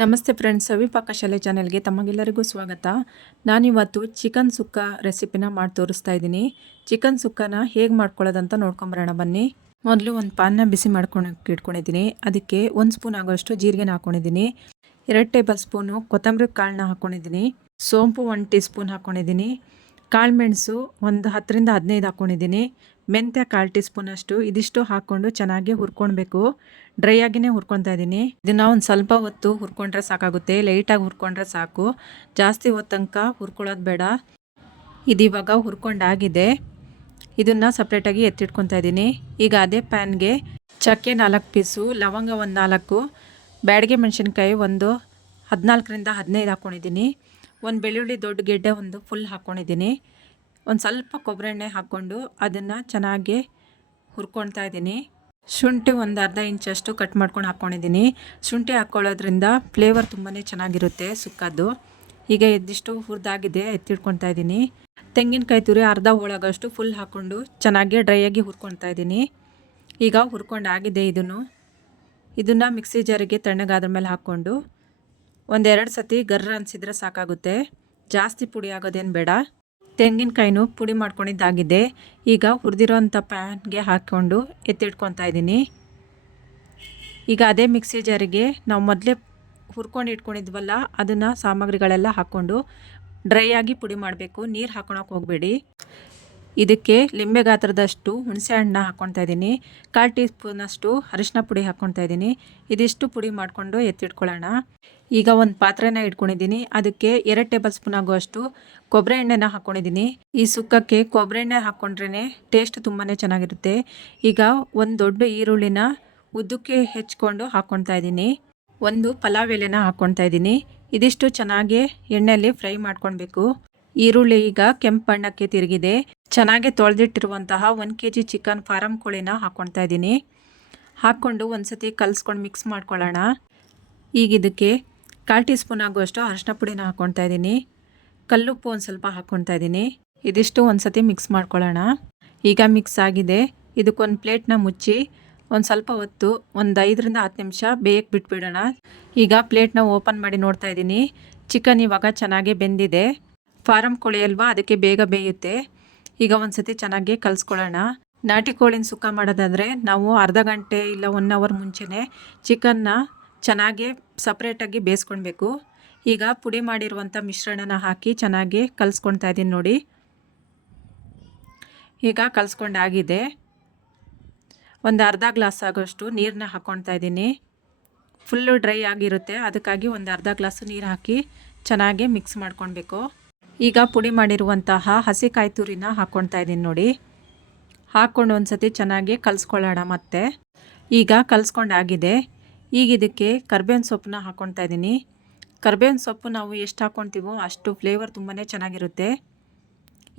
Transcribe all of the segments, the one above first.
ನಮಸ್ತೆ ಫ್ರೆಂಡ್ಸ್ ಸವಿಪಾಕ ಶಾಲೆ ಚಾನೆಲ್ಗೆ ತಮಗೆಲ್ಲರಿಗೂ ಸ್ವಾಗತ. ನಾನಿವತ್ತು ಚಿಕನ್ ಸುಕ್ಕ ರೆಸಿಪಿನ ಮಾಡಿ ತೋರಿಸ್ತಾ ಇದ್ದೀನಿ. ಚಿಕನ್ ಸುಕ್ಕನ ಹೇಗೆ ಮಾಡ್ಕೊಳ್ಳೋದಂತ ನೋಡ್ಕೊಂಬರೋಣ ಬನ್ನಿ. ಮೊದಲು ಒಂದು ಪಾನ್ನ ಬಿಸಿ ಮಾಡ್ಕೊಂಡು ಇಟ್ಕೊಂಡಿದ್ದೀನಿ. ಅದಕ್ಕೆ ಒಂದು ಸ್ಪೂನ್ ಆಗೋಷ್ಟು ಜೀರಿಗೆನ ಹಾಕ್ಕೊಂಡಿದ್ದೀನಿ ಎರಡು ಟೇಬಲ್ ಸ್ಪೂನು ಕೊತ್ತಂಬರಿ ಕಾಳನ್ನ ಹಾಕ್ಕೊಂಡಿದ್ದೀನಿ ಸೋಂಪು ಒಂದು ಟೀ ಸ್ಪೂನ್ ಹಾಕ್ಕೊಂಡಿದ್ದೀನಿ ಕಾಳು ಮೆಣಸು ಒಂದು ಹತ್ತರಿಂದ ಹದಿನೈದು ಹಾಕ್ಕೊಂಡಿದ್ದೀನಿ ಮೆಂತ್ಯ ಕಾಲು ಟೀ ಸ್ಪೂನ್ ಅಷ್ಟು, ಇದಿಷ್ಟು ಹಾಕ್ಕೊಂಡು ಚೆನ್ನಾಗಿ ಹುರ್ಕೊಳ್ಬೇಕು ಡ್ರೈ ಆಗಿನೇ ಹುರ್ಕೊತಾ ಇದ್ದೀನಿ ಇದನ್ನ ಒಂದು ಸ್ವಲ್ಪ ಹೊತ್ತು ಹುರ್ಕೊಂಡ್ರೆ ಸಾಕಾಗುತ್ತೆ. ಲೈಟಾಗಿ ಹುರ್ಕೊಂಡ್ರೆ ಸಾಕು. ಜಾಸ್ತಿ ಹೊತ್ತಂಕ ಹುರ್ಕೊಳ್ಳೋದು ಬೇಡ. ಇದಿವಾಗ ಹುರ್ಕೊಂಡಾಗಿದೆ. ಇದನ್ನು ಸಪ್ರೇಟಾಗಿ ಎತ್ತಿಟ್ಕೊತಾ ಇದ್ದೀನಿ ಈಗ ಅದೇ ಪ್ಯಾನ್ಗೆ ಚಕ್ಕೆ ನಾಲ್ಕು ಪೀಸು, ಲವಂಗ ಒಂದು ನಾಲ್ಕು, ಬ್ಯಾಡಿಗೆ ಮೆಣಸಿನ್ಕಾಯಿ ಒಂದು ಹದಿನಾಲ್ಕರಿಂದ ಹದಿನೈದು ಹಾಕ್ಕೊಂಡಿದ್ದೀನಿ ಒಂದು ಬೆಳ್ಳುಳ್ಳಿ ದೊಡ್ಡ ಗೆಡ್ಡೆ ಒಂದು ಫುಲ್ ಹಾಕ್ಕೊಂಡಿದ್ದೀನಿ ಒಂದು ಸ್ವಲ್ಪ ಕೊಬ್ಬರಿ ಎಣ್ಣೆ ಹಾಕ್ಕೊಂಡು ಅದನ್ನು ಚೆನ್ನಾಗಿ ಹುರ್ಕೊಳ್ತಾ ಇದ್ದೀನಿ. ಶುಂಠಿ ಒಂದು ಅರ್ಧ ಇಂಚಷ್ಟು ಕಟ್ ಮಾಡ್ಕೊಂಡು ಹಾಕ್ಕೊಂಡಿದ್ದೀನಿ ಶುಂಠಿ ಹಾಕ್ಕೊಳ್ಳೋದ್ರಿಂದ ಫ್ಲೇವರ್ ತುಂಬಾ ಚೆನ್ನಾಗಿರುತ್ತೆ ಸುಕ್ಕದ್ದು. ಈಗ ಎದ್ದಿಷ್ಟು ಹುರಿದಾಗಿದೆ ಎತ್ತಿಡ್ಕೊತಾ ಇದ್ದೀನಿ. ತೆಂಗಿನಕಾಯಿ ತುರಿ ಅರ್ಧ ಹೋಳಾಗೋಷ್ಟು ಫುಲ್ ಹಾಕ್ಕೊಂಡು ಚೆನ್ನಾಗಿ ಡ್ರೈಯಾಗಿ ಹುರ್ಕೊಳ್ತಾ ಇದ್ದೀನಿ. ಈಗ ಹುರ್ಕೊಂಡಾಗಿದೆ ಇದನ್ನು. ಇದನ್ನು ಮಿಕ್ಸಿ ಜಾರಿಗೆ ತಣ್ಣಗಾದ ಮೇಲೆ ಹಾಕ್ಕೊಂಡು ಒಂದೆರಡು ಸತಿ ಗರ್ರ ಅನಿಸಿದ್ರೆ ಸಾಕಾಗುತ್ತೆ. ಜಾಸ್ತಿ ಪುಡಿ ಆಗೋದೇನು ಬೇಡ. ತೆಂಗಿನಕಾಯಿನೂ ಪುಡಿ ಮಾಡ್ಕೊಂಡಿದ್ದಾಗಿದೆ. ಈಗ ಹುರಿದಿರೋಂಥ ಪ್ಯಾನ್ಗೆ ಹಾಕ್ಕೊಂಡು ಎತ್ತಿಟ್ಕೊತಾ ಇದ್ದೀನಿ. ಈಗ ಅದೇ ಮಿಕ್ಸಿ ಜಾರಿಗೆ ನಾವು ಮೊದಲೇ ಹುರ್ಕೊಂಡು ಇಟ್ಕೊಂಡಿದ್ವಲ್ಲ, ಅದನ್ನು ಸಾಮಗ್ರಿಗಳೆಲ್ಲ ಹಾಕ್ಕೊಂಡು ಡ್ರೈ ಆಗಿ ಪುಡಿ ಮಾಡಬೇಕು. ನೀರು ಹಾಕೊಳಕ್ಕೆ ಹೋಗಬೇಡಿ. ಇದಕ್ಕೆ ಲಿಂಬೆ ಗಾತ್ರದಷ್ಟು ಹುಣಸೆ ಹಣ್ಣ ಹಾಕ್ಕೊತಾ ಇದ್ದೀನಿ. ಕಾಲು ಟೀ ಸ್ಪೂನಷ್ಟು ಅರಿಶಿನ ಪುಡಿ ಹಾಕ್ಕೊತಾ ಇದ್ದೀನಿ. ಇದಿಷ್ಟು ಪುಡಿ ಮಾಡಿಕೊಂಡು ಎತ್ತಿಟ್ಕೊಳ್ಳೋಣ. ಈಗ ಒಂದು ಪಾತ್ರೆನ ಇಟ್ಕೊಂಡಿದ್ದೀನಿ. ಅದಕ್ಕೆ ಎರಡು ಟೇಬಲ್ ಸ್ಪೂನ್ ಆಗುವಷ್ಟು ಕೊಬ್ಬರಿ ಎಣ್ಣೆನ ಹಾಕ್ಕೊಂಡಿದ್ದೀನಿ ಈ ಸುಕ್ಕಕ್ಕೆ ಕೊಬ್ಬರಿ ಎಣ್ಣೆ ಹಾಕ್ಕೊಂಡ್ರೇ ಟೇಸ್ಟ್ ತುಂಬಾ ಚೆನ್ನಾಗಿರುತ್ತೆ. ಈಗ ಒಂದು ದೊಡ್ಡ ಈರುಳ್ಳಿನ ಉದ್ದಕ್ಕೆ ಹೆಚ್ಕೊಂಡು ಹಾಕ್ಕೊಳ್ತಾ ಇದ್ದೀನಿ. ಒಂದು ಪಲಾವ್ ಎಲೆನ ಹಾಕ್ಕೊಳ್ತಾ ಇದ್ದೀನಿ. ಇದಿಷ್ಟು ಚೆನ್ನಾಗಿ ಎಣ್ಣೆಯಲ್ಲಿ ಫ್ರೈ ಮಾಡ್ಕೊಳ್ಬೇಕು. ಈರುಳ್ಳಿ ಈಗ ಕೆಂಪು ಬಣ್ಣಕ್ಕೆ ತಿರುಗಿದೆ. ಚೆನ್ನಾಗಿ ತೊಳೆದಿಟ್ಟಿರುವಂತಹ ಒಂದು ಕೆ ಜಿ ಚಿಕನ್ ಫಾರಮ್ ಕೋಳಿನ ಹಾಕ್ಕೊಳ್ತಾ ಇದ್ದೀನಿ. ಹಾಕ್ಕೊಂಡು ಒಂದು ಸತಿ ಕಲಿಸ್ಕೊಂಡು ಮಿಕ್ಸ್ ಮಾಡ್ಕೊಳ್ಳೋಣ. ಈಗ ಇದಕ್ಕೆ ಕಾಲು ಟೀ ಸ್ಪೂನ್ ಆಗುವಷ್ಟು ಅರಿಶಿನ ಪುಡಿನ ಹಾಕ್ಕೊಳ್ತಾ ಇದ್ದೀನಿ. ಕಲ್ಲುಪ್ಪು ಒಂದು ಸ್ವಲ್ಪ ಹಾಕ್ಕೊಳ್ತಾ ಇದ್ದೀನಿ. ಇದಿಷ್ಟು ಒಂದು ಸತಿ ಮಿಕ್ಸ್ ಮಾಡ್ಕೊಳ್ಳೋಣ. ಈಗ ಮಿಕ್ಸ್ ಆಗಿದೆ. ಇದಕ್ಕೊಂದು ಪ್ಲೇಟ್ನ ಮುಚ್ಚಿ ಒಂದು ಸ್ವಲ್ಪ ಹೊತ್ತು ಒಂದು ಐದರಿಂದ ಹತ್ತು ನಿಮಿಷ ಬೇಯಕ್ಕೆ ಬಿಟ್ಬಿಡೋಣ. ಈಗ ಪ್ಲೇಟ್ನ ಓಪನ್ ಮಾಡಿ ನೋಡ್ತಾ ಇದ್ದೀನಿ. ಚಿಕನ್ ಇವಾಗ ಚೆನ್ನಾಗಿ ಬೆಂದಿದೆ. ಫಾರಮ್ ಕೋಳಿ ಅಲ್ವಾ, ಅದಕ್ಕೆ ಬೇಗ ಬೇಯುತ್ತೆ. ಈಗ ಒಂದು ಸತಿ ಚೆನ್ನಾಗಿ ಕಲಿಸ್ಕೊಳ್ಳೋಣ. ನಾಟಿ ಕೋಳಿನ ಸುಕ್ಕ ಮಾಡೋದಾದರೆ ನಾವು ಅರ್ಧ ಗಂಟೆ ಇಲ್ಲ ಒನ್ ಅವರ್ ಮುಂಚೆನೇ ಚಿಕನ್ನ ಚೆನ್ನಾಗಿ ಸಪ್ರೇಟಾಗಿ ಬೇಯಿಸ್ಕೊಳ್ಬೇಕು ಈಗ ಪುಡಿ ಮಾಡಿರುವಂಥ ಮಿಶ್ರಣನ ಹಾಕಿ ಚೆನ್ನಾಗಿ ಕಲಿಸ್ಕೊಳ್ತಾ ಇದ್ದೀನಿ ನೋಡಿ. ಈಗ ಕಲಿಸ್ಕೊಂಡಾಗಿದೆ. ಒಂದು ಅರ್ಧ ಗ್ಲಾಸ್ ಆಗೋಷ್ಟು ನೀರನ್ನ ಹಾಕ್ಕೊಳ್ತಾ ಇದ್ದೀನಿ. ಫುಲ್ಲು ಡ್ರೈ ಆಗಿರುತ್ತೆ. ಅದಕ್ಕಾಗಿ ಒಂದು ಅರ್ಧ ಗ್ಲಾಸು ನೀರು ಹಾಕಿ ಚೆನ್ನಾಗಿ ಮಿಕ್ಸ್ ಮಾಡ್ಕೊಳ್ಬೇಕು ಈಗ ಪುಡಿ ಮಾಡಿರುವಂತಹ ಹಸಿ ಕಾಯಿ ತುರಿನ ಇದ್ದೀನಿ ನೋಡಿ. ಹಾಕ್ಕೊಂಡು ಒಂದು ಸತಿ ಚೆನ್ನಾಗಿ ಕಲಿಸ್ಕೊಳ್ಳೋಣ ಮತ್ತೆ. ಈಗ ಕಲಿಸ್ಕೊಂಡಾಗಿದೆ. ಈಗ ಇದಕ್ಕೆ ಕರ್ಬೇವಿನ ಸೊಪ್ಪನ್ನ ಹಾಕ್ಕೊಳ್ತಾ ಇದ್ದೀನಿ. ಕರ್ಬೇವಿನ ಸೊಪ್ಪು ನಾವು ಎಷ್ಟು ಹಾಕ್ಕೊತೀವೋ ಅಷ್ಟು ಫ್ಲೇವರ್ ತುಂಬಾ ಚೆನ್ನಾಗಿರುತ್ತೆ.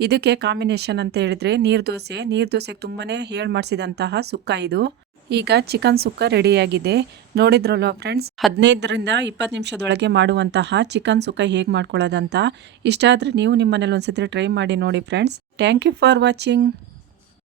ಇದಕ್ಕೆ ಕಾಂಬಿನೇಷನ್ ಅಂತ ಹೇಳಿದ್ರೆ ನೀರು ದೋಸೆ. ನೀರು ದೋಸೆಗೆ ತುಂಬಾ ಹೇಳಿ ಮಾಡಿಸಿದಂತಹ ಸುಕ್ಕ ಇದು. ಈಗ ಚಿಕನ್ ಸುಕ್ಕ ರೆಡಿಯಾಗಿದೆ. ನೋಡಿದ್ರಲ್ವ ಫ್ರೆಂಡ್ಸ್ ಹದಿನೈದರಿಂದ ಇಪ್ಪತ್ತು ನಿಮಿಷದೊಳಗೆ ಮಾಡುವಂತಹ ಚಿಕನ್ ಸುಕ್ಕ ಹೇಗೆ ಮಾಡ್ಕೊಳ್ಳೋದಂತ. ಇಷ್ಟ ನೀವು ನಿಮ್ಮ ಮನೇಲಿ ಒಂದ್ಸತಿ ಟ್ರೈ ಮಾಡಿ ನೋಡಿ friends thank you for watching